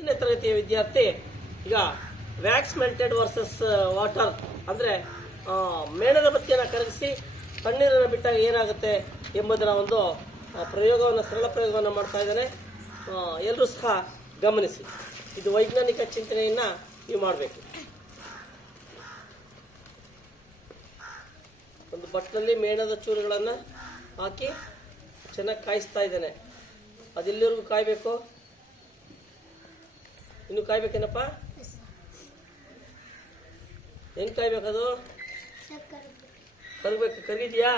ಐದನೇ ತರಗತಿಯ ವಿದ್ಯಾರ್ಥಿ, ಈಗ ವ್ಯಾಕ್ಸ್ ಮೆಲ್ಟೆಡ್ ವರ್ಸಸ್ ವಾಟರ್ ಅಂದ್ರೆ ಮೇಣದ ಬತ್ತಿಯನ್ನು ಕರಗಿಸಿ ತಣ್ಣೀರನ್ನು ಬಿಟ್ಟಾಗ ಏನಾಗುತ್ತೆ ಎಂಬುದರ ಒಂದು ಪ್ರಯೋಗವನ್ನು, ಸರಳ ಪ್ರಯೋಗವನ್ನು ಮಾಡ್ತಾ ಇದ್ದಾನೆ ಎಲ್ಲರೂ ಸಹ ಗಮನಿಸಿ. ಇದು ವೈಜ್ಞಾನಿಕ ಚಿಂತನೆಯನ್ನ ನೀವು ಮಾಡಬೇಕು. ಒಂದು ಬಟ್ಟಲಲ್ಲಿ ಮೇಣದ ಚೂರುಗಳನ್ನು ಹಾಕಿ ಚೆನ್ನಾಗಿ ಕಾಯಿಸ್ತಾ ಇದ್ದಾನೆ. ಅದೆಲ್ಲರಿಗೂ ಕಾಯಬೇಕು. ಇನ್ನು ಕಾಯ್ಬೇಕೇನಪ್ಪ? ಹೆಂಗ್ ಕಾಯ್ಬೇಕದು? ಕರಗಬೇಕು ಕರಗಿದ್ಯಾ?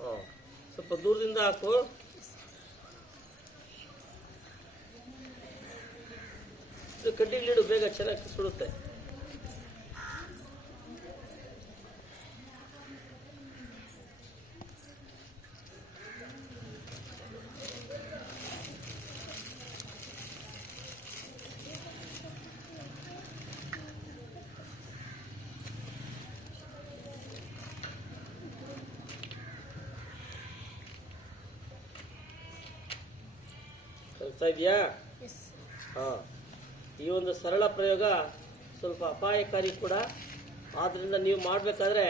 ಹಾಂ ಸ್ವಲ್ಪ ದೂರದಿಂದ ಹಾಕು. ಕಡ್ಡಿಲಿಡು ಬೇಗ ಚೆನ್ನಾಗಿ ಸುಡುತ್ತೆ. ಕಲಿಸ್ತಾ ಇದೆಯಾ? ಹಾಂ. ಈ ಒಂದು ಸರಳ ಪ್ರಯೋಗ ಸ್ವಲ್ಪ ಅಪಾಯಕಾರಿ ಕೂಡ. ಆದ್ದರಿಂದ ನೀವು ಮಾಡಬೇಕಾದ್ರೆ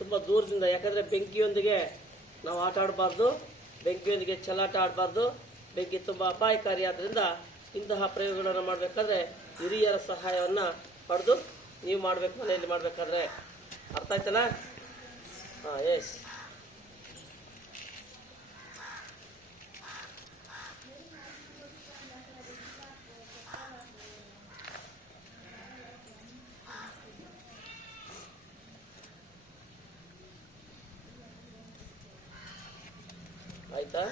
ತುಂಬ ದೂರದಿಂದ ಯಾಕಂದರೆ ಬೆಂಕಿಯೊಂದಿಗೆ ನಾವು ಆಟ ಆಡಬಾರ್ದು ಬೆಂಕಿಯೊಂದಿಗೆ ಚಲಾಟ ಆಡಬಾರ್ದು ಬೆಂಕಿ ತುಂಬ ಅಪಾಯಕಾರಿ. ಆದ್ದರಿಂದ ಇಂತಹ ಪ್ರಯೋಗಗಳನ್ನು ಮಾಡಬೇಕಾದ್ರೆ ಹಿರಿಯರ ಸಹಾಯವನ್ನು ಪಡೆದು ನೀವು ಮಾಡಬೇಕು ಮನೆಯಲ್ಲಿ ಮಾಡಬೇಕಾದ್ರೆ. ಅರ್ಥ ಆಯ್ತಲ್ಲ? ಹಾಂ ಎಸ್ ಆಯ್ತಾ?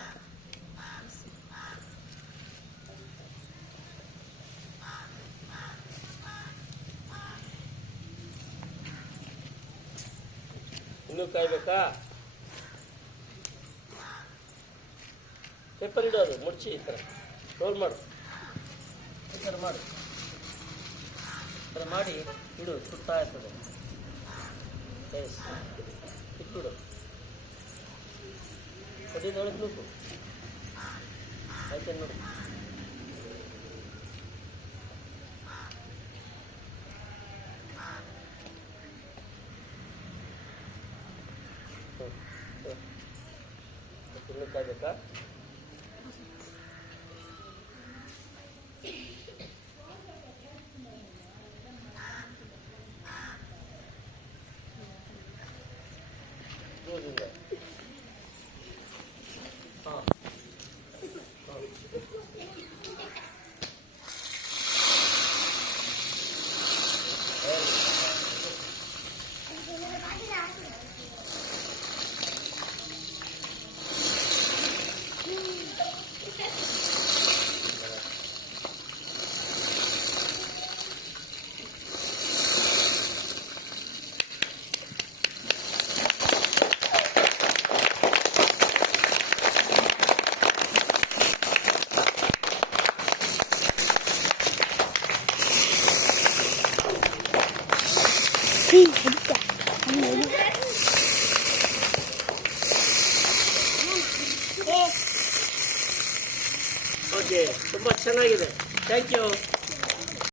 ಇನ್ನೂ ಕಾಯ್ಬೇಕಾ? ಪೇಪರ್ ಇಡೋದು, ಮುಡ್ಚಿ ಈ ಥರ. ರೋಲ್ ಮಾಡು. ಈ ಥರ ಮಾಡು. ಈ ಥರ ಮಾಡಿ ಇಡು ಸುತ್ತಾ ಇರ್ತದೆ. ಇಟ್ಬಿಡು. ಹೊಡಿ ನೋಡಬೇಕು ಆಯ್ತು ನೋಡಿ ಇನ್ನೂ ಕಾಯ್ಬೇಕಾ ದೂರದಿಂದ ಹಾಂ ಓಕೆ ತುಂಬ ಚೆನ್ನಾಗಿದೆ. Thank you